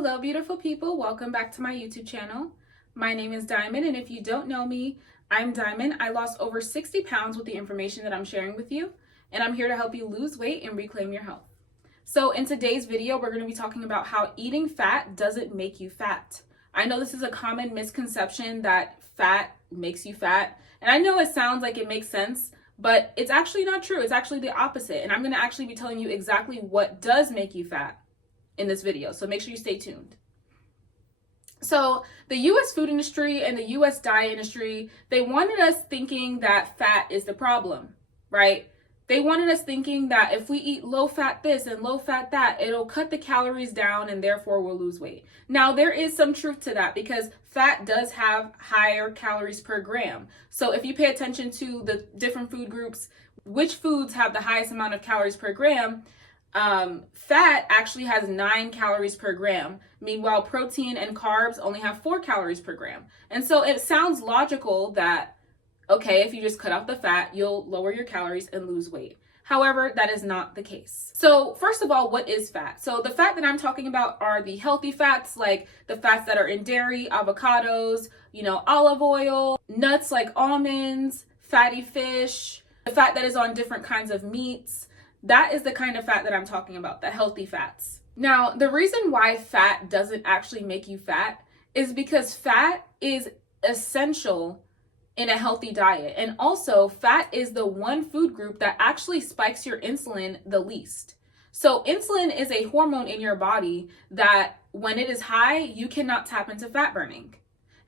Hello, beautiful people. Welcome back to my YouTube channel. My name is Diamond, and if you don't know me, I'm Diamond. I lost over 60 pounds with the information that I'm sharing with you, and I'm here to help you lose weight and reclaim your health. So in today's video, we're going to be talking about how eating fat doesn't make you fat. I know this is a common misconception that fat makes you fat, and I know it sounds like it makes sense, but it's actually not true. It's actually the opposite, and I'm going to actually be telling you exactly what does make you fat in this video, so make sure you stay tuned. So the US food industry and the US diet industry, they wanted us thinking that fat is the problem, right? They wanted us thinking that if we eat low fat this and low fat that, it'll cut the calories down and therefore we'll lose weight. Now there is some truth to that because fat does have higher calories per gram. So if you pay attention to the different food groups, which foods have the highest amount of calories per gram, fat actually has 9 calories per gram. Meanwhile, protein and carbs only have 4 calories per gram. And so it sounds logical that, okay, if you just cut off the fat, you'll lower your calories and lose weight. However, that is not the case. So first of all, what is fat? So the fat that I'm talking about are the healthy fats, like the fats that are in dairy, avocados, olive oil, nuts like almonds, fatty fish, the fat that is on different kinds of meats. That is the kind of fat that I'm talking about, the healthy fats. Now, the reason why fat doesn't actually make you fat is because fat is essential in a healthy diet. And also, fat is the one food group that actually spikes your insulin the least. So insulin is a hormone in your body that when it is high, you cannot tap into fat burning.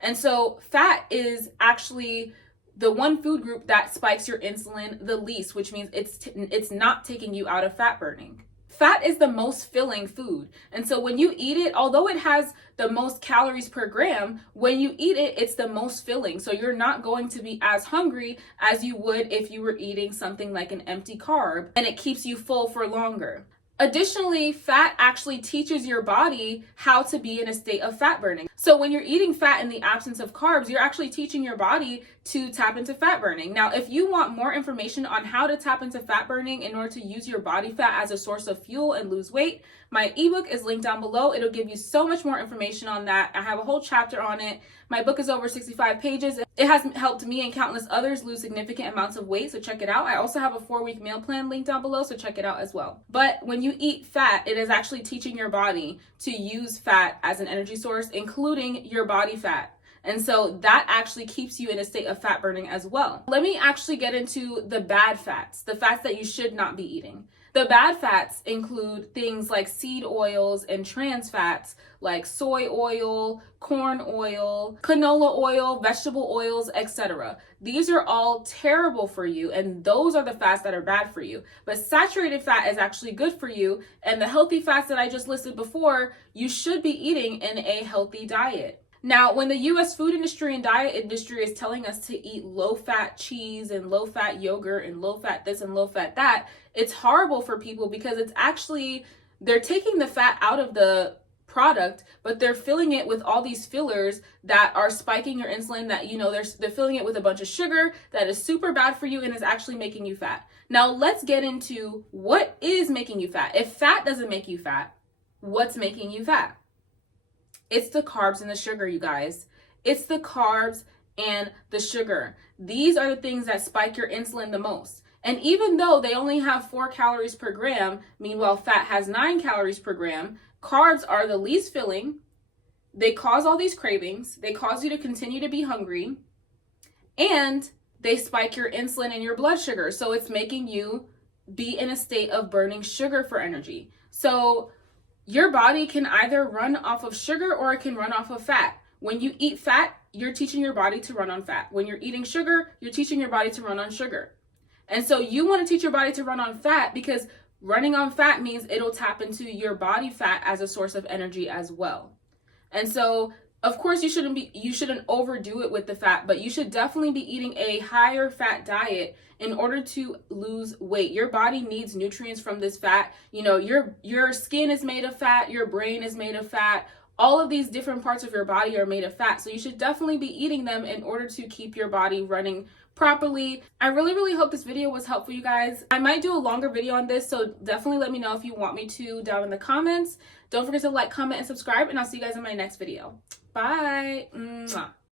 And so fat is actually the one food group that spikes your insulin the least, which means it's not taking you out of fat burning. Fat is the most filling food. And so when you eat it, although it has the most calories per gram, when you eat it, it's the most filling. So you're not going to be as hungry as you would if you were eating something like an empty carb, and it keeps you full for longer. Additionally, fat actually teaches your body how to be in a state of fat burning. So when you're eating fat in the absence of carbs, you're actually teaching your body to tap into fat burning. Now, if you want more information on how to tap into fat burning in order to use your body fat as a source of fuel and lose weight, my ebook is linked down below. It'll give you so much more information on that. I have a whole chapter on it. My book is over 65 pages. It has helped me and countless others lose significant amounts of weight, so check it out. I also have a 4-week meal plan linked down below, so check it out as well. But when you eat fat, it is actually teaching your body to use fat as an energy source, including your body fat. And so that actually keeps you in a state of fat burning as well. Let me actually get into the bad fats, the fats that you should not be eating. The bad fats include things like seed oils and trans fats like soy oil, corn oil, canola oil, vegetable oils, etc. These are all terrible for you, and those are the fats that are bad for you. But saturated fat is actually good for you, and the healthy fats that I just listed before, you should be eating in a healthy diet. Now, when the US food industry and diet industry is telling us to eat low-fat cheese and low-fat yogurt and low-fat this and low-fat that, it's horrible for people because it's actually, they're taking the fat out of the product, but they're filling it with all these fillers that are spiking your insulin, that, they're filling it with a bunch of sugar that is super bad for you and is actually making you fat. Now, let's get into what is making you fat. If fat doesn't make you fat, what's making you fat? It's the carbs and the sugar, you guys. It's the carbs and the sugar. These are the things that spike your insulin the most. And even though they only have 4 calories per gram, meanwhile fat has 9 calories per gram, carbs are the least filling. They cause all these cravings. They cause you to continue to be hungry. And they spike your insulin and your blood sugar. So it's making you be in a state of burning sugar for energy. So your body can either run off of sugar or it can run off of fat. When you eat fat, you're teaching your body to run on fat. When you're eating sugar, you're teaching your body to run on sugar. And so you want to teach your body to run on fat because running on fat means it'll tap into your body fat as a source of energy as well. And so, of course, you shouldn't overdo it with the fat, but you should definitely be eating a higher fat diet in order to lose weight. Your body needs nutrients from this fat. Your skin is made of fat, your brain is made of fat. All of these different parts of your body are made of fat. So you should definitely be eating them in order to keep your body running properly. I really hope this video was helpful, you guys. I might do a longer video on this, so definitely let me know if you want me to down in the comments. Don't forget to like, comment, and subscribe, and I'll see you guys in my next video. Bye. Mwah.